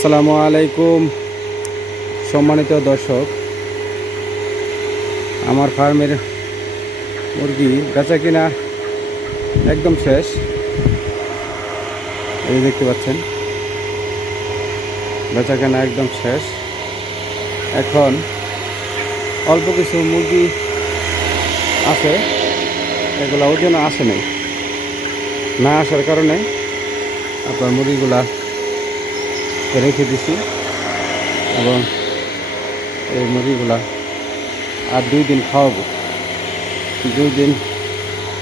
আসসালামু আলাইকুম সম্মানিত দর্শক, আমার ফার্মের মুরগি বেচা কিনা একদম শেষ। এই দেখতে পাচ্ছেন, বেচা কেনা একদম শেষ। এখন অল্প কিছু মুরগি আছে, এগুলো ওজন আসে নাই, না আসার কারণে আপনার মুরগিগুলা রেখে দিছি এবং এই মুরগিগুলা আর 2 দিন খাওয়াবো। 2 দিন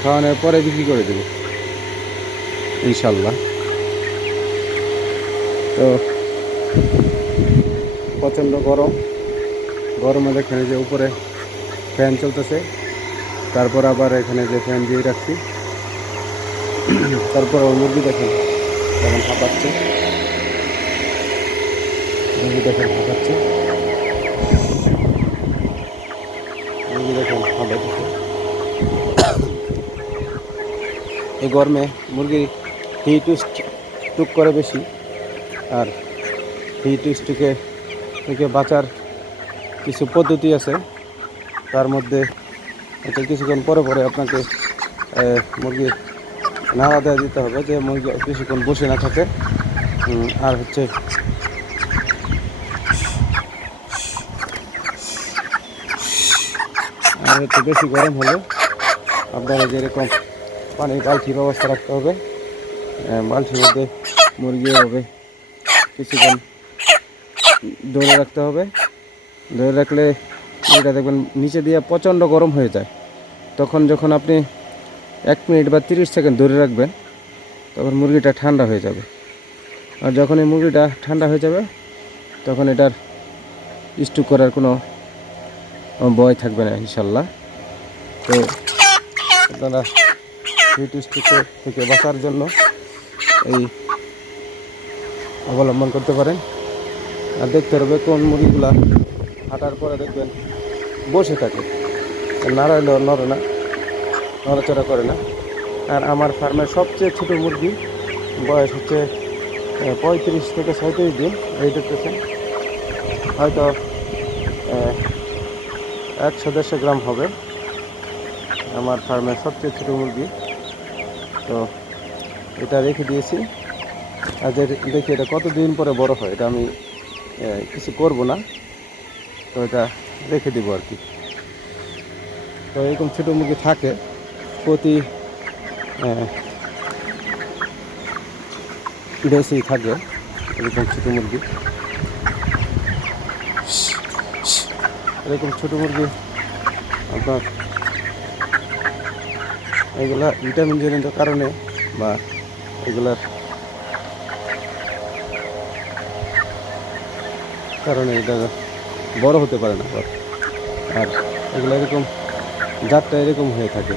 খাওয়ানোর পরে বিক্রি করে দেবো ইনশাল্লাহ। তো প্রচণ্ড গরমে দেখেন যে উপরে ফ্যান চলতেছে, তারপর আবার এখানে যে ফ্যান দিয়ে রাখছি, তারপর মুরগি দেখেন তখন হাঁপাচ্ছে, মুরগি দেখেন হাঁপাচ্ছে, মুরগি দেখেন হাঁপাচ্ছে। এই গরমে মুরগি হিট স্ট্রোক করে বেশি, আর হিট স্ট্রোকে থেকে বাঁচার কিছু পদ্ধতি আছে। তার মধ্যে এটা কিছুক্ষণ পরে পরে আপনাকে মুরগি নাড়া দেওয়া দিতে হবে, যে মুরগি কিছুক্ষণ বসে না থাকে। আর হচ্ছে বেশি গরম হলে আপনারা যেরকম পানির বালতির ব্যবস্থা রাখতে হবে, বালতির মধ্যে মুরগি হবে কিছুক্ষণ ধরে রাখতে হবে। ধরে রাখলে এটা দেখবেন নিচে দিয়ে প্রচণ্ড গরম হয়ে যায়। তখন যখন আপনি 1 মিনিট বা 30 সেকেন্ড ধরে রাখবেন, তখন মুরগিটা ঠান্ডা হয়ে যাবে। আর যখন এই মুরগিটা ঠান্ডা হয়ে যাবে, তখন এটার স্ট্রোক করার কোনো ভয় থাকবে না ইনশাল্লাহ। তো আপনারা হিট স্ট্রোক থেকে বাঁচার জন্য এই অবলম্বন করতে পারেন। আর দেখতে হবে কোন মুরগিগুলা হাঁটার পরে দেখবেন বসে থাকে, নাড়াইলেও নড়ে না, নড়াচড়া করে না। আর আমার ফার্মের সবচেয়ে ছোটো মুরগি বয়স হচ্ছে 35 থেকে 37 দিন। এই দেখতেছেন হয়তো 100-150 গ্রাম হবে আমার ফার্মের সবচেয়ে ছোটো মুরগি। তো এটা রেখে দিয়েছি, আর দেখি এটা কতদিন পরে বড় হয়, এটা আমি কিছু করব না, তো এটা রেখে দেবো আর কি। তো এরকম ছোটো মুরগি থাকে প্রতি দেশেই থাকে এরকম ছোটো মুরগি। এরকম ছোটো মুরগি আপনার এগুলা ভিটামিন জনিত কারণে বা এগুলার কারণে এটা বড় হতে পারে না। আর এগুলো এরকম জাতটা এরকম হয়ে থাকে।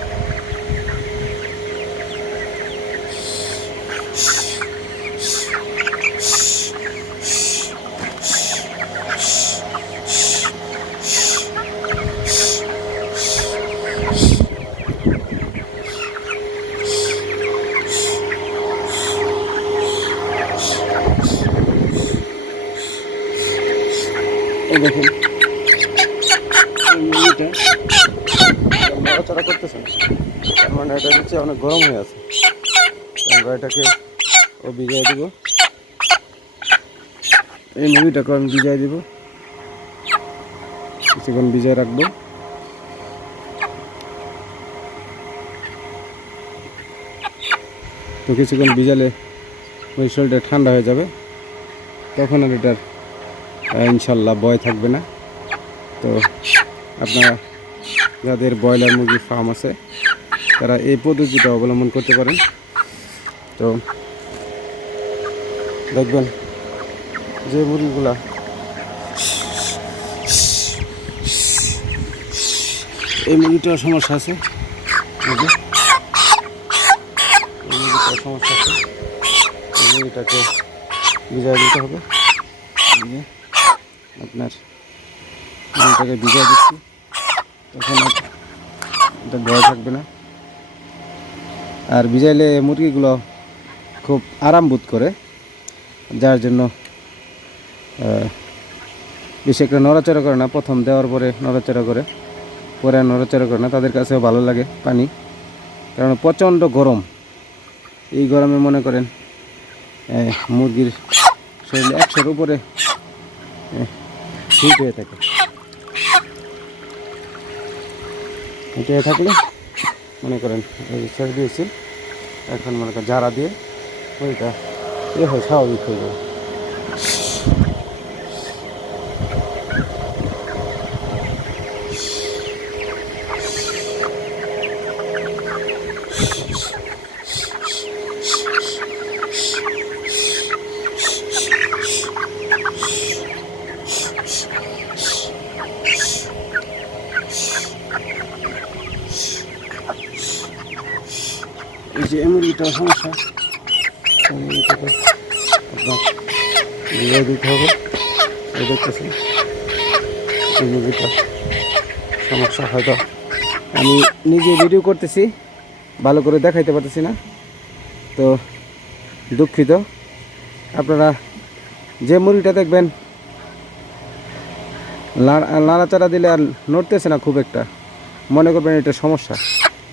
এই দেখুন মুরগিটা নড়াচড়া করতেছে না, তার মানে এটা হচ্ছে অনেক গরম হয়ে আছে। আমরা এটাকে ভিজিয়ে দিব, এই মুরগিটাকে আমি ভিজিয়ে দিব, কিছুক্ষণ ভিজিয়ে রাখবো। তো কিছুক্ষণ ভিজালে ওই শরীরটা ঠান্ডা হয়ে যাবে, তখন আর এটার ইনশাল্লাহ ভয় থাকবে না। তো আপনারা যাদের ব্রয়লার মুরগির ফার্ম আছে, তারা এই পদ্ধতিটা অবলম্বন করতে পারেন। তো দেখবেন যে মুরগিগুলা এই মুরগিটার সমস্যা আছে, সমস্যা আছে, এই মুরগিটাকে ভিজাই দিতে হবে। আপনার মুরগিটাকে ভিজাই দিচ্ছি, তখন এটা ভয় থাকবে না। আর ভিজাইলে মুরগিগুলো খুব আরাম বোধ করে, যার জন্য বেশি একটা নড়াচড়া করে না, প্রথম দেওয়ার পরে নড়াচড়া করে, পরে আর নড়াচড়া করে না। তাদের কাছেও ভালো লাগে পানি, কারণ প্রচণ্ড গরম। এই গরমে মনে করেন মুরগির শরীরে 100-র উপরে হিট হয়ে থাকে। হিট হয়ে থাকলে মনে করেন এই ছেড়ে দিয়েছি, এখন মনে করেন ঝাড়া দিয়ে ওইটা হয় স্বাভাবিক হয়ে যাবে। এই যে মুরগিটা সমস্যা, এটাকে আপনার দিয়ে দিতে হবে। এই দেখতেছেন এই মুরগিটা সমস্যা, হয়তো আমি নিজে ভিডিও করতেছি, ভালো করে দেখাইতে পারতেছি না, তো দুঃখিত। আপনারা যে মুরগিটা দেখবেন নাড়াচাড়া দিলে আর নড়তেছে না খুব একটা, মনে করবেন এটা সমস্যা,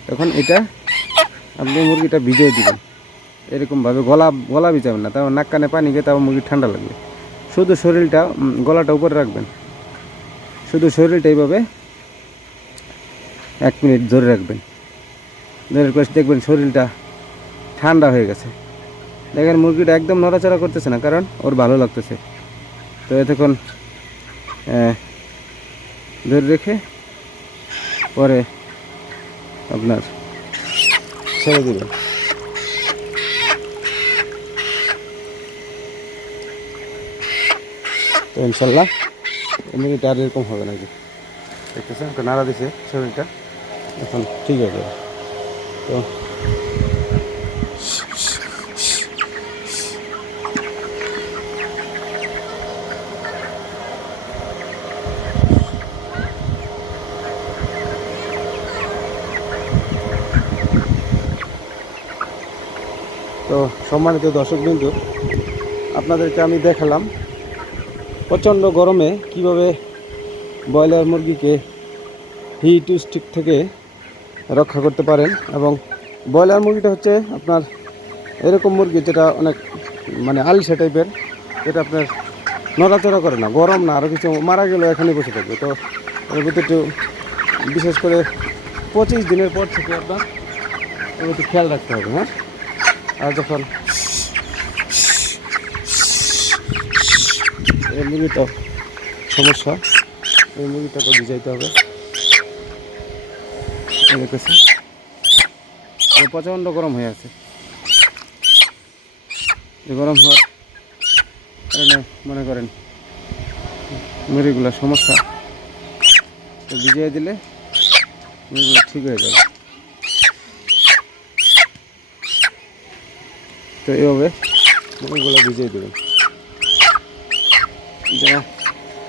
তখন এটা আপনি মুরগিটা ভিজিয়ে দিবেন এরকমভাবে। গলা ভিজাবেন না, তারপর নাক কানে পানি গিয়ে তারপর মুরগি ঠান্ডা লাগবে। শুধু শরীরটা, গলাটা উপরে রাখবেন, শুধু শরীরটা এইভাবে 1 মিনিট ধরে রাখবেন। ধরে করে দেখবেন শরীরটা ঠান্ডা হয়ে গেছে। দেখেন মুরগিটা একদম নড়াচড়া করতেছে না, কারণ ওর ভালো লাগতেছে। তো এতক্ষণ ধরে রেখে পরে আপনার ছেড়ে দিবেন। তো ইনশাল্লাহ মুরগিটা আর এরকম হবে না। যে দেখতেছেন একটা নাড়া দিছে শরীরটা, এখন ঠিক হয়ে যাবে। তো সম্মানিত দর্শকবৃন্দ, আপনাদেরকে আমি দেখালাম প্রচণ্ড গরমে কিভাবে ব্রয়লার মুরগিকে হিট স্ট্রোক থেকে রক্ষা করতে পারেন। এবং ব্রয়লার মুরগিটা হচ্ছে আপনার এরকম মুরগি যেটা অনেক মানে আলসে টাইপের, যেটা আপনার নড়াচড়া করে না, গরম না, আরও কিছু মারা গেলেও এখানে বসে থাকবে। তো এর ভিতরে একটু বিশেষ করে 25 দিনের পর থেকে আপনার এর একটু খেয়াল রাখতে হবে। হ্যাঁ, আর যখন এই মুরগিটা সমস্যা, এই মুরগিটাকে ভিজাইতে হবে। দেখতেছি প্রচণ্ড গরম হয়ে আছে। গরম হওয়ার কারণে মনে করেন মুরগিগুলোর সমস্যা, তো ভিজিয়ে দিলে মুরগিগুলো ঠিক হয়ে যাবে। তো এইভাবে মুরগিগুলো ভিজিয়ে দেবেন। যারা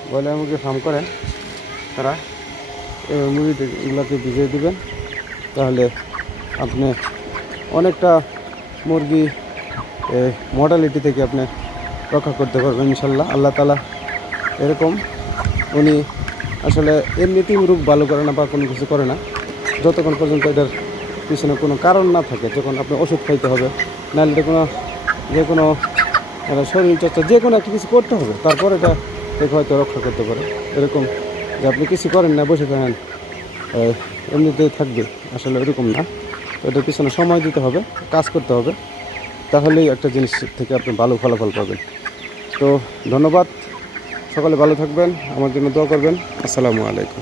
ব্রয়লার মুরগি ফার্ম করেন তারা এই মুরগিগুলোকে ভিজিয়ে দেবেন, তাহলে আপনি অনেকটা মুরগি মর্টালিটি থেকে আপনি রক্ষা করতে পারবেন ইনশাল্লাহ। আল্লাহ তাআলা এরকম, উনি আসলে এমনিতেই রোগ ভালো করে না বা কোনো কিছু করে না, যতক্ষণ পর্যন্ত এটার পিছনে কোনো কারণ না থাকে, যখন আপনি ওষুধ খাইতে হবে, নাহলে এটা কোনো যে কোনো শরীরচর্চা যে কোনো একটা কিছু করতে হবে, তারপর এটা থেকে হয়তো রক্ষা করতে পারে। এরকম যে আপনি কিছু করেন না, বসে থাকেন এমনিতেই থাকবে, আসলে এরকম না। তো এটার পিছনে সময় দিতে হবে, কাজ করতে হবে, তাহলেই একটা জিনিস থেকে আপনি ভালো ফলাফল পাবেন। তো ধন্যবাদ, সকলে ভালো থাকবেন, আমার জন্য দোয়া করবেন। আসসালামু আলাইকুম।